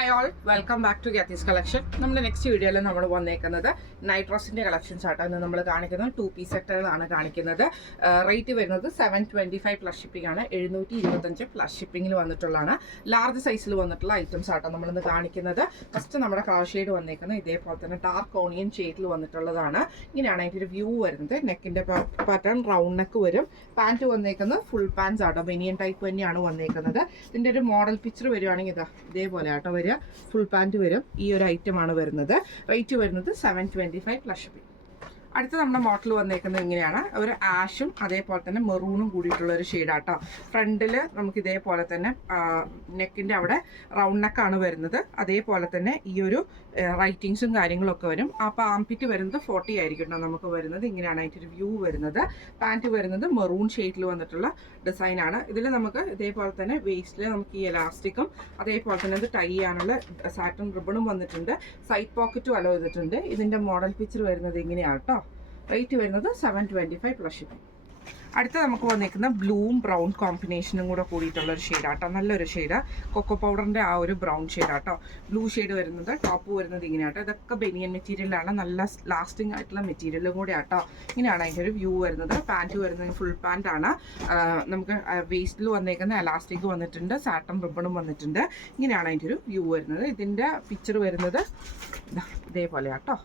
Hi all welcome back to Gathi's collection. നമ്മുടെ next വീഡിയോയിൽ നമ്മൾ വന്നേക്കുന്നത് നൈറ്റ് ഡ്രസ്സിൻ്റെ കളക്ഷൻസ് ആട്ടോ. ഇന്ന് നമ്മൾ കാണിക്കുന്നത് 2-piece സെറ്റുകളാണ് കാണിക്കുന്നത്. റേറ്റ് വരുന്നത് 725 പ്ലസ് ഷിപ്പിംഗ് ആണ്. 725 പ്ലസ് ഷിപ്പിംഗിൽ വന്നിട്ടുള്ളതാണ്. ലാർജ് സൈസിൽ വന്നിട്ടുള്ള ഐറ്റംസ് ആട്ടോ നമ്മളിന്ന് കാണിക്കുന്നത്. ഫസ്റ്റ് നമ്മുടെ കളർ ഷെയ്ഡ് വന്നേക്കുന്നത് ഇതേപോലെ തന്നെ ഡാർക്ക് ഓണിയൻ ഷെയ്ഡിൽ വന്നിട്ടുള്ളതാണ്. ഇങ്ങനെയാണ് അതിൻ്റെ ഒരു വ്യൂ വരുന്നത്. നെക്കിൻ്റെ പാറ്റേൺ റൗണ്ട് നെക്ക് വരും. പാൻറ്റ് വന്നേക്കുന്നത് ഫുൾ പാൻസ് ആട്ടോ, ബനിയൻ ടൈപ്പ് തന്നെയാണ് വന്നേക്കുന്നത്. ഇതിൻ്റെ ഒരു മോഡൽ പിക്ചർ വരുവാണെങ്കിൽ ഇതേപോലെ ആട്ടോ വരിക. ഫുൾ പാൻറ്റ് വരും. ഈ ഒരു ഐറ്റം ആണ് വരുന്നത്. റേറ്റ് വരുന്നത് 725 പ്ലസ് ഷിപ്പിംഗ്. അടുത്ത നമ്മുടെ മോഡൽ വന്നേക്കുന്നത് ഇങ്ങനെയാണ്. ഒരു ആഷും അതേപോലെ തന്നെ മെറൂണും കൂടിയിട്ടുള്ള ഒരു ഷെയ്ഡാട്ടോ. ഫ്രണ്ടിൽ നമുക്ക് ഇതേപോലെ തന്നെ നെക്കിൻ്റെ അവിടെ റൗണ്ട് നെക്കാണ് വരുന്നത്. അതേപോലെ തന്നെ ഈ ഒരു റൈറ്റിങ്സും കാര്യങ്ങളൊക്കെ വരും. അപ്പോൾ ആംപിറ്റ് വരുന്നത് 40 ആയിരിക്കും നമുക്ക് വരുന്നത്. ഇങ്ങനെയാണ് അതിൻ്റെ ഒരു വ്യൂ വരുന്നത്. പാൻറ്റ് വരുന്നത് മെറൂൺ ഷെയ്ഡിൽ വന്നിട്ടുള്ള ഡിസൈനാണ്. ഇതിൽ നമുക്ക് ഇതേപോലെ തന്നെ വേസ്റ്റിൽ നമുക്ക് ഈ എലാസ്റ്റിക്കും അതേപോലെ തന്നെ ഇത് ടൈ ചെയ്യാനുള്ള സാറ്റൻ റിബണും വന്നിട്ടുണ്ട്. സൈഡ് പോക്കറ്റും അലോ ചെയ്തിട്ടുണ്ട്. ഇതിൻ്റെ മോഡൽ പിക്ചർ വരുന്നത് ഇങ്ങനെയാണ് കേട്ടോ. റേറ്റ് വരുന്നത് 725 പ്ലസ് ഷിപ്പിംഗ്. അടുത്ത നമുക്ക് വന്നിരിക്കുന്ന ബ്ലൂവും ബ്രൗൺ കോമ്പിനേഷനും കൂടെ കൂടിയിട്ടുള്ള ഒരു ഷെയ്ഡാട്ടോ. നല്ലൊരു ഷെയ്ഡ്, കൊക്കോ പൗഡറിൻ്റെ ആ ഒരു ബ്രൗൺ ഷെയ്ഡാട്ടോ. ബ്ലൂ ഷെയ്ഡ് വരുന്നത്, ടോപ്പ് വരുന്നത് ഇങ്ങനെയാട്ടോ. ഇതൊക്കെ ബനിയൻ മെറ്റീരിയലാണ്, നല്ല ലാസ്റ്റിംഗ് ആയിട്ടുള്ള മെറ്റീരിയലും കൂടെ ആട്ടോ. ഇങ്ങനെയാണ് അതിൻ്റെ ഒരു വ്യൂ വരുന്നത്. പാൻറ്റ് വരുന്നത് ഫുൾ പാൻറ്റ് ആണ്. നമുക്ക് വേസ്റ്റിൽ വന്നേക്കുന്ന എലാസ്റ്റിക് വന്നിട്ടുണ്ട്, സാറ്റൻ റിബണും വന്നിട്ടുണ്ട്. ഇങ്ങനെയാണ് അതിൻ്റെ ഒരു വ്യൂ വരുന്നത്. ഇതിൻ്റെ പിക്ചർ വരുന്നത് ഇതേപോലെ ആട്ടോ.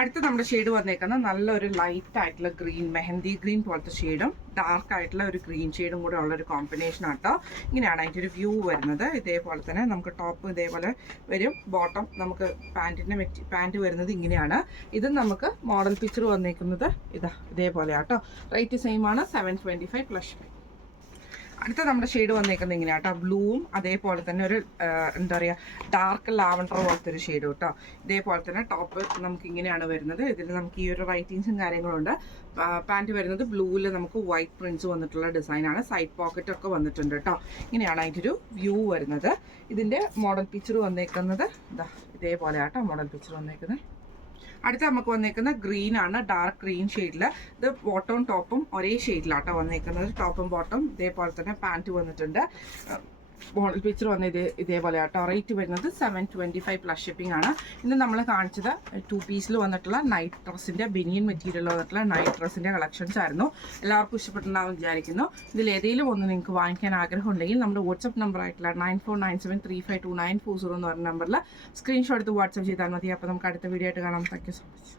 അടുത്ത നമ്മുടെ ഷെയ്ഡ് വന്നേക്കുന്നത് നല്ലൊരു ലൈറ്റ് ആയിട്ടുള്ള ഗ്രീൻ, മെഹന്തി ഗ്രീൻ പോലത്തെ ഷെയ്ഡും ഡാർക്ക് ആയിട്ടുള്ള ഒരു ഗ്രീൻ ഷെയ്ഡും കൂടെ ഉള്ളൊരു കോമ്പിനേഷൻ ആട്ടോ. ഇങ്ങനെയാണ് അതിൻ്റെ ഒരു വ്യൂ വരുന്നത്. ഇതേപോലെ തന്നെ നമുക്ക് ടോപ്പ് ഇതേപോലെ വരും. ബോട്ടം നമുക്ക് പാൻറ്റ് വരുന്നത് ഇങ്ങനെയാണ്. ഇത് നമുക്ക് മോഡൽ പിക്ചർ വന്നേക്കുന്നത് ഇതേപോലെ ആട്ടോ. റേറ്റ് സെയിം ആണ്, 725 പ്ലസ്. അടുത്ത നമ്മുടെ ഷെയ്ഡ് വന്നേക്കുന്നത് ഇങ്ങനെയാണ് കേട്ടോ. ബ്ലൂവും അതേപോലെ തന്നെ ഒരു എന്താ പറയുക ഡാർക്ക് ലാവൻഡർ പോലത്തെ ഒരു ഷെയ്ഡ് കേട്ടോ. ഇതേപോലെ തന്നെ ടോപ്പ് നമുക്ക് ഇങ്ങനെയാണ് വരുന്നത്. ഇതിൽ നമുക്ക് ഈ ഒരു റൈറ്റിങ്സും കാര്യങ്ങളുണ്ട്. പാൻറ്റ് വരുന്നത് ബ്ലൂവിൽ നമുക്ക് വൈറ്റ് പ്രിൻസ് വന്നിട്ടുള്ള ഡിസൈനാണ്. സൈഡ് പോക്കറ്റ് ഒക്കെ വന്നിട്ടുണ്ട് കേട്ടോ. ഇങ്ങനെയാണ് അതിൻ്റെ ഒരു വ്യൂ വരുന്നത്. ഇതിൻ്റെ മോഡൽ പിക്ചർ വന്നേക്കുന്നത് ഇതേപോലെ ആട്ടോ മോഡൽ പിക്ചർ വന്നേക്കുന്നത്. അടുത്ത നമുക്ക് വന്നേക്കുന്ന ഗ്രീൻ ആണ്, ഡാർക്ക് ഗ്രീൻ ഷെയ്ഡിൽ. ഇത് ബോട്ടവും ടോപ്പും ഒരേ ഷെയ്ഡിലാട്ടോ വന്നേക്കുന്നത്. ടോപ്പും ബോട്ടം ഇതേപോലെ തന്നെ പാൻറ്റ് വന്നിട്ടുണ്ട്. മോഡൽ പിക്ചർ വന്നത് ഇതേപോലെ ആട്ടോ. റേറ്റ് വരുന്നത് 725 പ്ലസ് ഷിപ്പിംഗ് ആണ്. ഇന്ന് നമ്മൾ കാണിച്ചത് 2-piece വന്നിട്ടുള്ള നൈറ്റ് ഡ്രസ്സിൻ്റെ ബനിയൻ മെറ്റീരിയൽ വന്നിട്ടുള്ള നൈറ്റ് ഡ്രസ്സിൻ്റെ കളക്ഷൻസ് ആയിരുന്നു. എല്ലാവർക്കും ഇഷ്ടപ്പെട്ടുണ്ടാവും വിചാരിക്കുന്നു. ഇതിൽ ഏതെങ്കിലും ഒന്ന് നിങ്ങൾക്ക് വാങ്ങിക്കാൻ ആഗ്രഹം ഉണ്ടെങ്കിൽ നമ്മുടെ വാട്സപ്പ് നമ്പർ ആയിട്ടുള്ള 9497352940 എന്ന് പറഞ്ഞ നമ്പറിൽ സ്ക്രീൻഷോട്ട് എടുത്ത് വാട്സപ്പ് ചെയ്താൽ മതി. അപ്പോൾ നമുക്ക് അടുത്ത വീഡിയോ ആയിട്ട് കാണാം. Thank you so much.